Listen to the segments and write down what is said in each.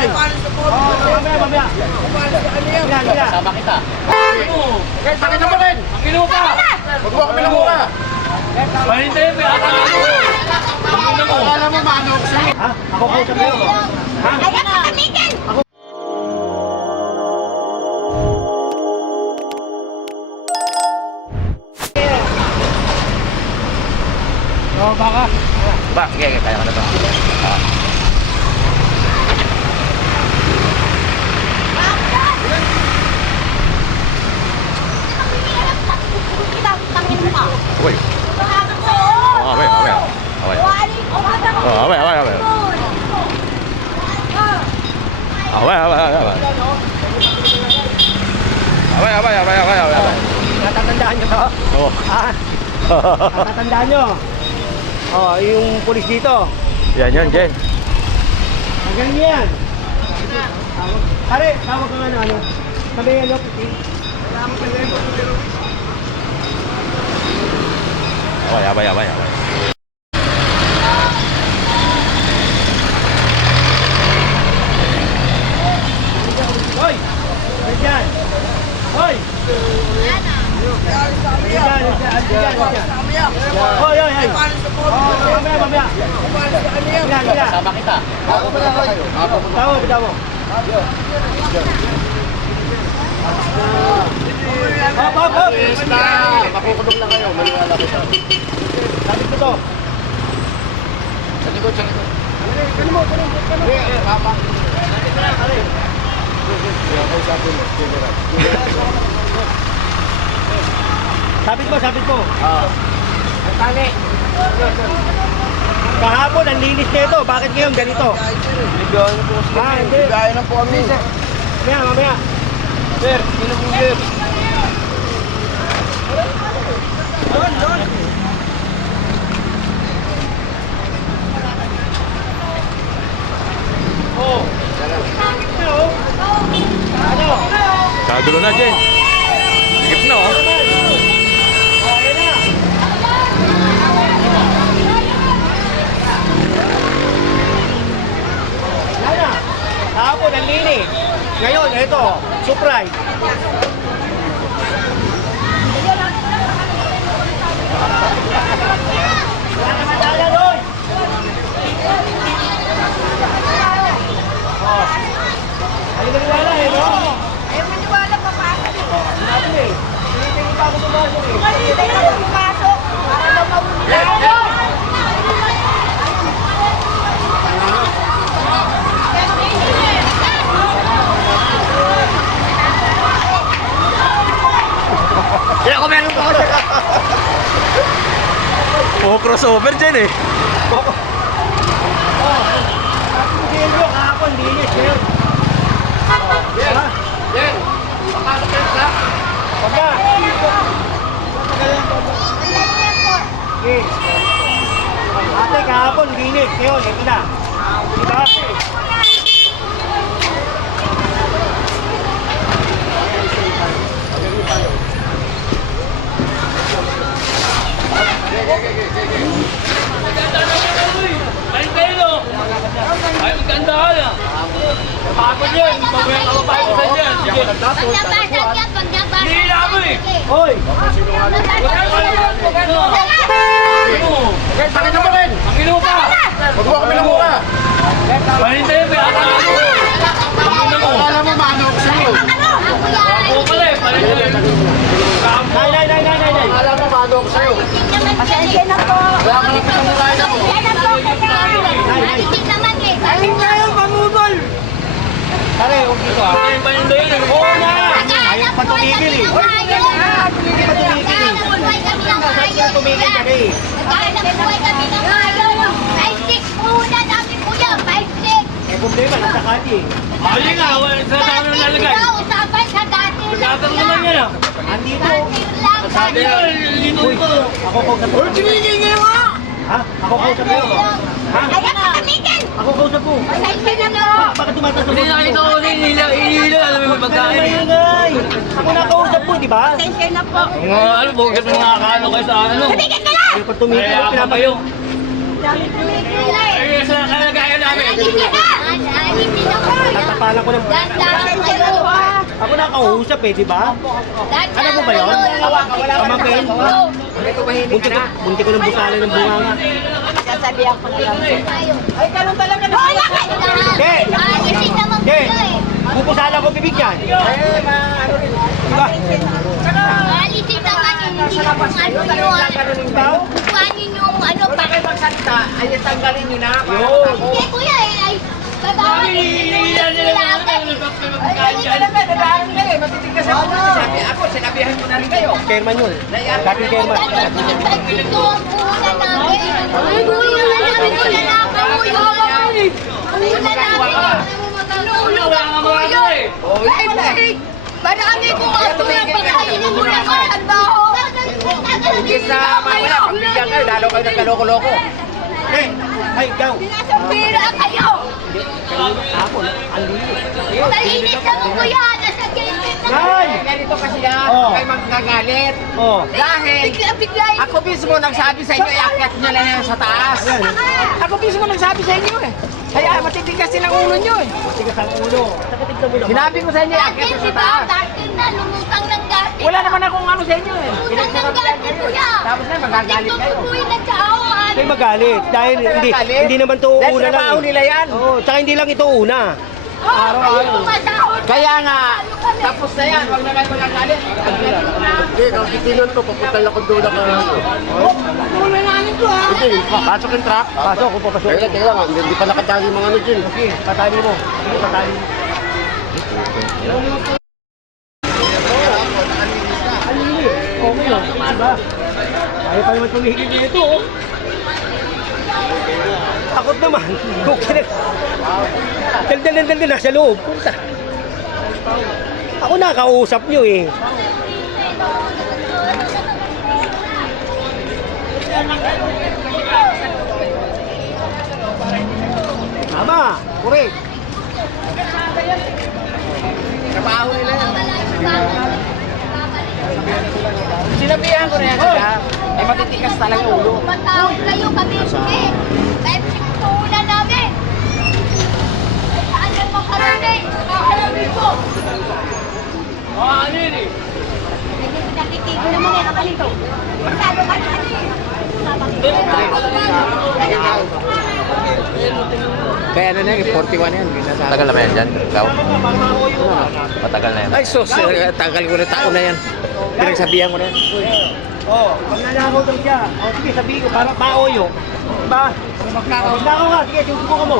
ay. Oh, mamaya, mamaya. Yan, yan. Sama kita. Guys, pakita mo rin! Ginawa ka! Huwag mo kami namura! Mahintay ata mo. Ang ginawa mo. Akala mo maano ako sa'yo. Ha? Ako kausap kayo. Ha? Ayan na, kamitin! Oh, baka. Ba, sige, kaya ko na to. Uy. Natatandaan nyo? Oh, yung pulis dito. Yan yun, Jen. Hanggang yan. Pare, tawag ka nga na ano. Sabi ano, puti. Away, away, away, away. Hoy! Hoy dyan! Hoy! Dyan, dyan, dyan, dyan, dyan. Hoy, hoy, hoy! Oh, mamaya, mamaya. Yan, yan. Sama kita. Tawo, tawo. Yes na! Makukulong na kayo. Maniwala ko sa Sabi ko to. Sa likod, sa likod. Kano mo, kano mo, kano mo. Eh, papa. Sabit mo, sabit mo. Ah. Ang tali. Kahapon, ang linis nito. Bakit ngayon ganito? Ligawan na po. Ah, hindi. Ligawan na po kami. Mamaya, mamaya. Sir, sino po sir? Oh. Ano? Kagulo na, Jen. Na. Oh, ayan na. Yan na. Kahapon, ang linis. Ngayon, ito, surprise. Wala ka madala doon. Oh. Halika niwala eh, no? Ayaw maniwala, papasok. Sinabi eh. Tinitingin pa ako pumasok eh. Hindi na ako pumasok. Para daw mawala. Kaya ko meron pa ako Oh, crossover, Jen, eh. Silvio, kahapon, linis. Jen! Ha? Jen! Papasok kayo sa? Pagka. Ate, kahapon, linis. Ngayon, ito na. Diba? Ay, kayo! Ay, maganda ka na. Pagod yan. Mamaya ka mapagod sa dyan. Sige. Paglaban, paglaban, paglaban. Hindi na ako eh. Hoy! Guys, pakita mo rin! Ang ginawa ka! Huwag mo kami namura! Mahintay mo, ata mo. Ang ginawa mo. Akala mo maano ako sa'yo. Ako pala eh. Mahintay mo. Nay, nay, nay, nay, nay, nay. Akala mo maano ako sa'yo. Pasensya na po. Ka. Yan na po. Hindi naman eh. Sabi na yung pangudol. Pare, huwag dito ah. Ay, mahintay yun. Oo na! Ayaw pa tumigil eh. Pa tumigil eh. Ko tumigil ka na eh. Nagkahanap buhay kami ng ayaw. Five six muna namin kuya. Five six. Eh, problema, nasa kati eh. Ayun nga, sa dami ng sa Gatang naman yan ah. Andito. Sabi nga, lino ito. ako kausap mo. Ha? Ako kausap mo. Ha? Ayan na kamitin. Ako kausap mo. Pasensya na po. Ba- Bakit tumataas ang Hindi mo? nakita ko rin nila. Inila, alam mo ka na pagkain. maingay. Ako na kausap mo, di ba? Pasensya na po. Mga ano, bukit mo mga kaano kayo sa ano. Tumigil ka lang. Hindi pa tumigil. Kaya pa Pinapa- kayo. Tumigil ka lang. Ay, sa kalagayan namin. Hindi ka na. Na po. Pupusalan ko ng... Dahan-dahan kayo. Ako nakausap eh, di ba? Ano mo ba yun? kayo. Pamangkin? Bunti ko, bunti ko ng busalan ng bunganga. Sasabihan ko na lang. Ay, ganun talaga na. Wala kayo lahat. Hindi. Ayusin naman ko Hindi. eh. Pupusalan ko bibigyan. Diba? Alisin naman yun. Hindi naman ano yun. Kukuhanin yung ano pa. Magsalita, ay tanggalin nyo na. Yun. Hindi kuya eh. Ay, Sabi, hinihilan nila nila naman agad ang eh. pagkain Hindi dyan. talaga, dadaan kayo. Matitigas ako. Sabi ako, sinabihan ko na rin kayo. Chairman yun. Dating chairman. Ito ang puhunan namin. Ay, puhunan namin. Puhunan namin. Puhunan namin. Inuulo Wala ng nga mga puyo. eh. Oh, Ay, yun na. Marami kong ato na pagkainin mo na kayo. Trabaho. Imbis na mamaya, pagbigyan kayo, lalo kayo nagkaloko-loko. Eh, ay, ikaw. Pira kayo. Hapon, ang liyo. Malinis na mo kuya. Nasa gilid na. Nay! Ganito kasi yan, Oh. kayo magkagalit. Oh. Dahil, Bigla-bigla. ako mismo nagsabi sa inyo, iakyat nyo na yan sa taas. Ako mismo nagsabi sa inyo eh. Kaya matitigas din ang ulo nyo eh. Tigas ang ulo. Sinabi ko sa inyo, iakyat nyo sa taas. Dati na. Lumutang ng dati. Wala naman akong ano sa inyo eh. Lumutang ng dati kuya. Tapos na, magagalit kayo. Tutuloy na sa awan. Hindi magalit. Dahil hindi, Nagagalit. hindi naman to Dahil una lang. trabaho eh. nila yan. Oo, tsaka hindi lang ito una. Araw-araw. Kaya nga, tapos na yan, huwag na kayo magagalit. Hindi, kakitilan ko, papunta lang ko doon ako. Hindi, pasok yung truck. Pasok, kung papasok. Teka, teka lang, hindi, hindi pa nakatali mga ano dyan. Sige, patali mo. Sige, patali mo. Okay lang, diba? Ayaw pa naman tumigil nito, oh. Takot naman. Okay na. Dal, dal, dal, dal, nasa loob. Puta. Ako nakausap nyo eh. Tama, correct. Trabaho nila yan. Sinabihan ko na yan sila, eh matitigas talaga ulo. Matawag kayo kami hindi. Kahit sikutunan namin. Ay, Saan yan makarating? Makarating ko. Mga ano yun eh. Hindi ko nakikinig naman yan ang kalito. Masyado ka na ano eh. Kaya ano na yan, 41 yan. Binasabi. Tagal na ba yan dyan? Ikaw? Matagal na yan. Ay sus, eh, tagal ko na taon na yan. Pinagsabihan ko na yan. Oh, pag nanakaw daw siya, oh, sige, sabihin ko, para maoyo. Diba? Magnakaw nga, sige, susubukan mo.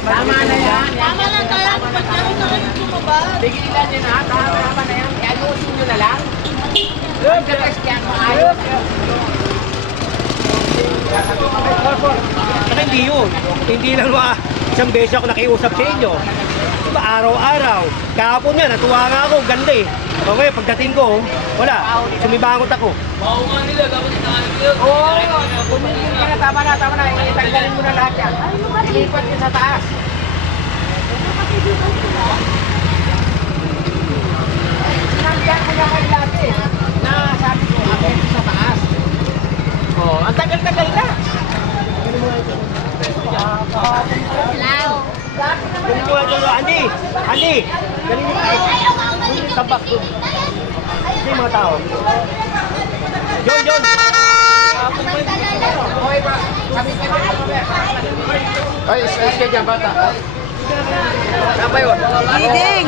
Tama na yan. Tama lang kaya. Pagkaroon na kayo tumaba. Tigilan nyo na, tama tama na yan. Iayusin nyo na lang. Pagkakas yan, maayos. Saka hindi yun. Hindi lang ba isang beses ako nakiusap sa inyo. Diba, araw-araw. Kahapon nga, natuwa nga ako, ganda eh. Okay, pagdating ko, wala. Sumibangot ako. Maunga nila, dapat inaanap nila. Oo, tumigil ka na, tama na, tama na. Itanggalin mo na lahat yan. Ilipat nyo sa taas. Sinabihan ko na kayo dati na sabi ko, akit sa taas. Oh, ang tagal-tagal na. Lao. Galing mo ito, Andy! Andy! Galing mo yung Tabak ko. Yung mga tao. John, John! Lang. Ay, excuse ka dyan, bata. Saan ba yun? Leading!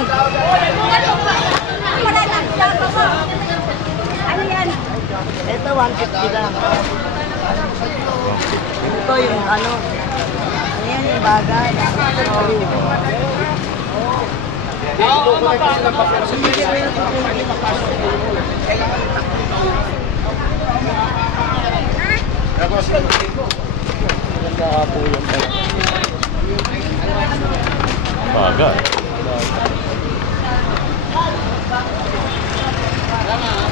Wala lang. Ano yan? Ito, 150 lang. Ito yung ano. Ayan yung. Baga. O diba, Dad? Nandito na.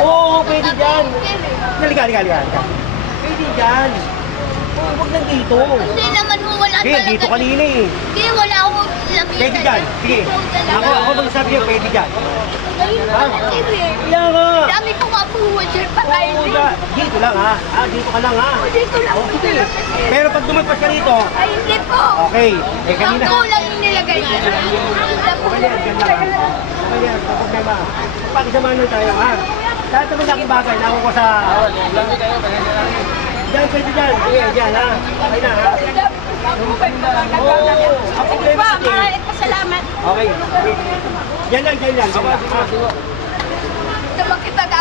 Oo, pwede dyan. Halika, halika, halika. halika. Pwede dyan. Oo, huwag lang dito. Hindi naman mo wala Sige, talaga. dito kanina eh. Hindi, wala labi. Pwede dyan. Sige. Ako, ako magsasabi niyo, pwede dyan. Ayun Ha? pala. Kaya nga. Dami ko nga buwan dyan, patay Oo, din. da- Dito lang ha. Ah, dito ka lang ha. Dito lang, Oh, sige. lang. Pero pag dumapas ka rito, Ay, hindi po. okay. Eh, kanina. Ang kulang yung nilagay niya. Okay yan, ganda ka. Okay yan, sa problema. Pakisamahan lang tayo, ha? Lahat naman aking bagay, nakuha ko sa... Diyan, pwede dyan. Sige, dyan, ha? Okay na, ha? Oo, ang problema sige. maraming pasalamat. Okay. Yan lang, dyan lang. Ha? Sa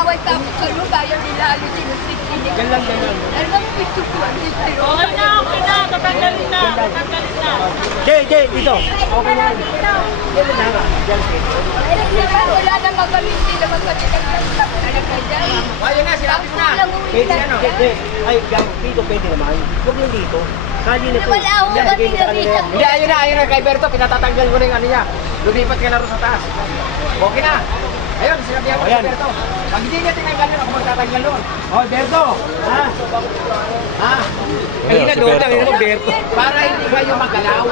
makipag-away ka mo sa lupa, yung nilalo sinusikinig. Yan lang, yan lang. Ano bang pito ko ang dito? Okay na, okay na. Tatanggalin na. Tatanggalin na. Jay, Jay, dito. Okay na. Yan lang, ha? Dyan, pwede. Wala na magaling sila magpatilang talaga dyan. Ayun na, sinabi ko na. Lang Pwede, na. Jay, Jay. Ay, gang, dito pwede naman. Huwag yung dito. Kali na to. Wala akong Yan, mo na yan. Hindi, ayun na, ayun na kay Berto. Pinatatanggal ko na yung ano niya. Lumipat ka na rin sa taas. Okay na. Ayun, sinabihan ko Ayan. kay Berto. Pag hindi niya tinanggal yun, ako magtatanggal doon. Oh, Berto! Ha? Ha? Kanina doon lang, yun ang Berto. Para hindi kayo magalaw.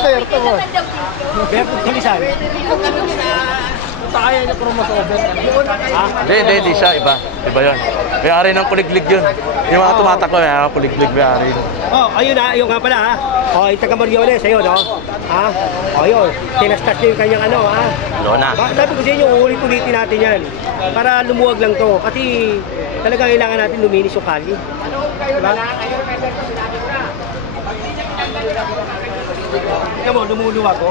Berto. Berto, tulisan. Niyo crossover. Yun na kayo. Hindi, hindi, hindi siya. Iba. Iba yun. May ari ng kuliglig yun. Yung mga tumatakbo, may mga kuliglig may ari. Oh, ayun na, ayun nga pala ha. Oh, yung taga Mariones, ayun, no? Ha? Oh, yun. Tinastas niyo yung kanyang ano, ha? Lona. Ba- Sabi ko sa inyo, ulit-ulitin natin yan. Para lumuwag lang to. Kasi talaga kailangan natin luminis yung kali. Ano? Ayun na. Tingnan mo, lumuluwag ko.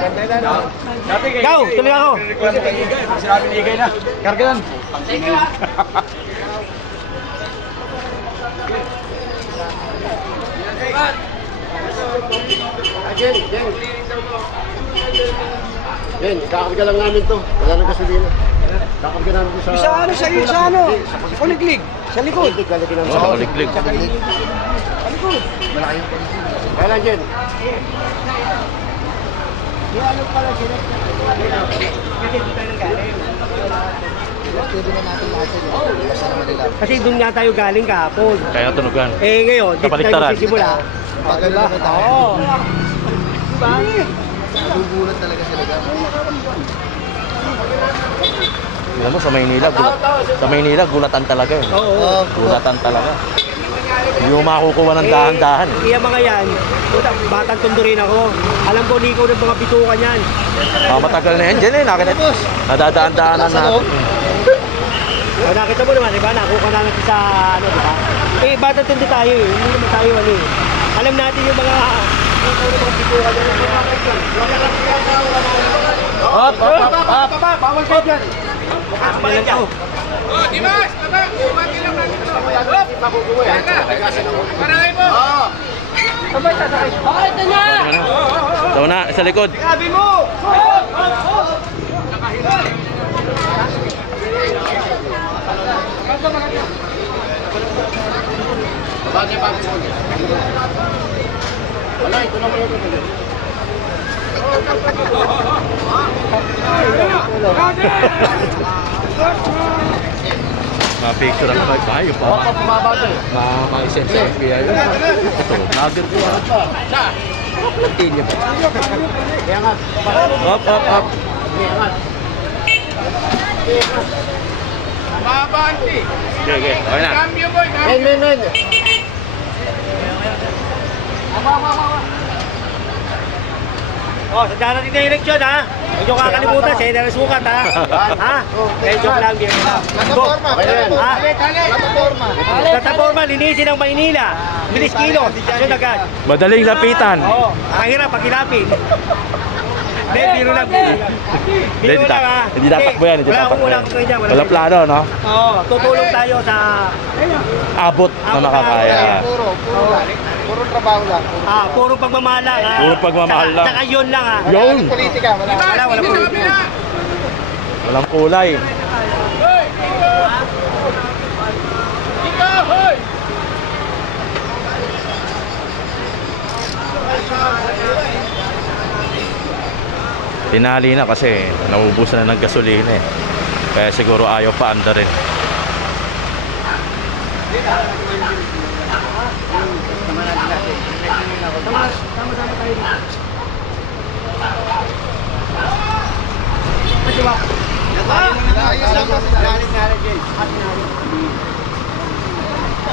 Go, tuloy ako. Sinabi ni Igay na. Karga yan. Jen, Jen. Jen, kakarga lang namin to. Wala nang gasolina. Kakarga namin to sa... Sa ano, sa, sa ano? Kuliglig. Sa likod. Kuliglig, namin Sa kuliglig. Kailan, Jen? Kasi doon nga tayo galing kahapon. Kaya tunugan. Eh ngayon, dito tayo Kapaligtaran. magsisimula. Diba? Oo. Diba? Tingnan mo sa Maynila, gulat, sa Maynila, gulatan talaga eh. Oo. Gulatan talaga. Hindi mo makukuha ng dahan-dahan. eh. Kaya mga yan, batang tondo rin ako. Alam ko, likaw ng mga bitukan yan. Ah, matagal na yan dyan eh. Nakita, nadadaan-daanan natin. O, nakita mo naman, di ba? Nakuha na natin sa, ano, di ba? Eh, batang tondo tayo eh. Hindi naman tayo, ano eh. Alam natin yung mga, yung mga bitukan yan. Hop, hop, hop, hop. Bawal kayo dyan. Bukas mo lang daw. So na, sa likod. Sabi mo! Bagay, bagay. Wala, ito naman yung Ma-picture ang mga tayo pa. To. Ma-isend sa FBI. Ito, nugget ko ah. Platinyo pa. Kaya nga, Hop, hop, hop. Okay, okay. Okay na. men, men, men. Oh, sa darating na eleksyon ha. Niyo kakalimutan, sa na sukat ha. ha? Joke lang, na yan. Ha? Plataforma, linisin ang Maynila. Bilis kilo, action agad. Madaling lapitan. Oo, mahirap pagkilapin. Hindi, biro lang, biro lang. Hindi, Biro hindi, lang ha. ta- hindi tatakbo yan. Hindi Wala akong tatakbo yan. kanya. Wala plano, no? Oo, tutulong tayo sa Abot na makakaya. kaya. Puro, puro lang. Puro trabaho lang. ah, puro pagmamahal lang ha. Puro pagmamahal lang. Saka yun lang ha. Yun! Politika, wala. Wala, wala. Walang kulay. tinali na kasi naubos na ng gasolina eh. Kaya siguro ayaw pa anda rin.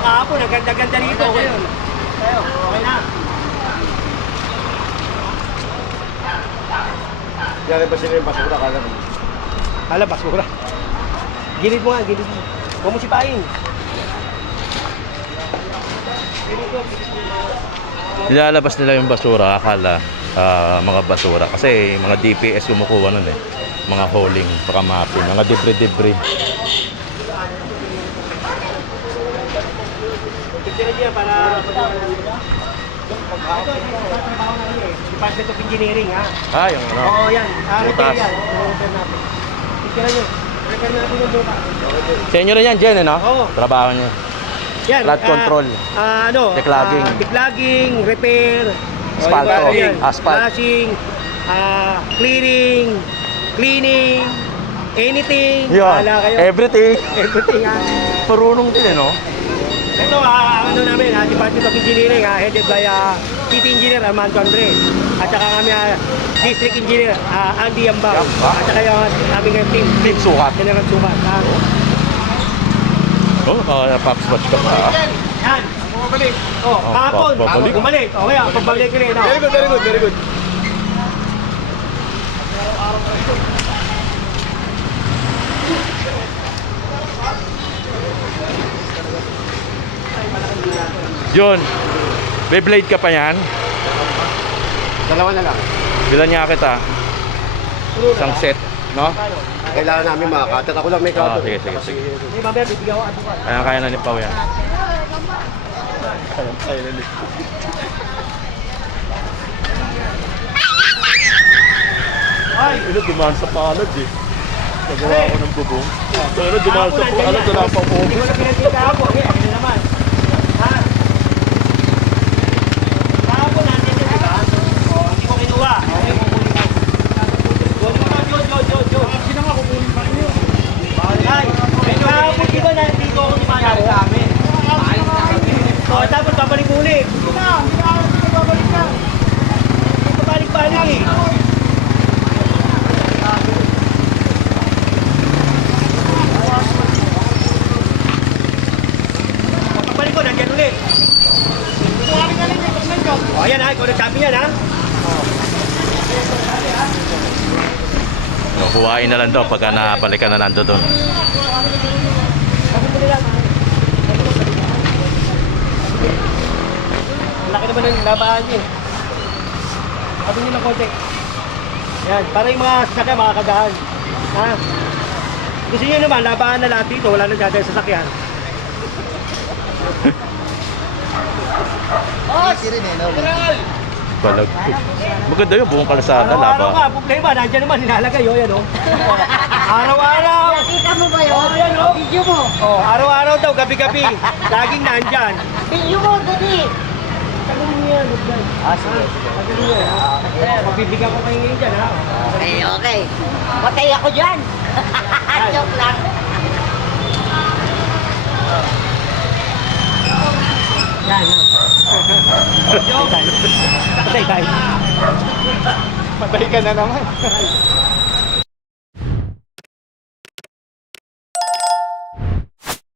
Kahapon, ang ganda-ganda rito. Okay na. Yan ba sila yung basura? Kala mo. Hala, basura. Gilid mo nga, gilid mo. Huwag mo sipain. Nilalabas nila yung basura, akala ah, mga basura. Kasi mga DPS kumukuha nun eh. Mga hauling, baka mapin, mga debris-debris. Picture niya para... Department of Engineering, ha? Ah, yung ano. Oo, yan. Ah, repair Butas. yan. Repair natin. Picture niyo. Repair natin yung buta. Sa inyo rin yan, Jen, ano? Oo. Trabaho niyo. Yan. Flood ah, control. Ah, ano? Declogging. ah, declogging, repair. Asphalt, O, iba- oh. yan. Asphalt. Flashing, ah, cleaning, cleaning, anything. Yan, Bahala kayo. everything. Everything, ha? Parunong din, eh, no? Ito, ah, ano namin, ah, Department of Engineering, ah, headed by ah, City Engineer Armando Andre. At saka kami, ah, District Engineer ah, Andy Yambao. At saka yung aming team, Team sukat. General Sumat. Ah. Oh, uh, Pops Watch ka pa. Yan. Bumalik. Oh, Oh, kahapon, babalik. bumalik. Okay, ah, pagbalik rin. No? Very good, very good, very good. Yun. Beyblade ka pa yan? Dalawa na lang. Bilan niya kita. Isang set, no? Kailangan namin makakatat. Ako lang may Ah, kato. sige, sige, sige. Hindi, mamaya, bibigyan ko ano Kaya kaya na ni Pao yan. Ay, Ano, dumaan sa palad eh. Nagawa ko ng bubong. Pero dumaan sa palad, wala pang Hindi ko na pinagsin kahapon. Eh, ano naman. Ha? Kahapon, nandiyan yun, di ba? Oh, hindi ko kinuha. Okay, kukunin ko. Kunin mo, Jo, Jo, Jo, Jo. Sino nga kukunin pa rin yun? Ay, kahapon, di ba, nandito ako dumanaw sa amin. Oh, tapos babalik ulit. Hindi na, hindi na ako babalik na. Babalik-balik eh. Pagbalik ko, nandiyan ulit. O, ayan ha, ikaw nagsabi yan ha. No, huwain na lang daw pagka nabalikan na nando doon. Laki naman ng labaan niyo. Sabi niyo ng konti. Yan, para yung mga sasakyan makakagahan. Ha? Gusto niyo naman, labaan na lahat dito, wala nang dadal sa sasakyan. Balag. Maganda yun, buong kalsada, Araw-araw nga, laba. problema, nandiyan naman, nilalagay yun, yan o. Araw-araw. Nakita mo ba yun? Oh, yan o. Video mo. Oh, araw-araw daw, gabi-gabi. Laging nandyan. Video mo, dali. Tagalin mo yan, huwag yan. Ah, sige. Tagalin mo yan, ha? Eh, magbibigyan ko kayo ngayon dyan, ha? Okay, okay. Patay ako dyan. Joke lang. Yan, yan. Patay tayo. Patay tayo. Patay ka na naman.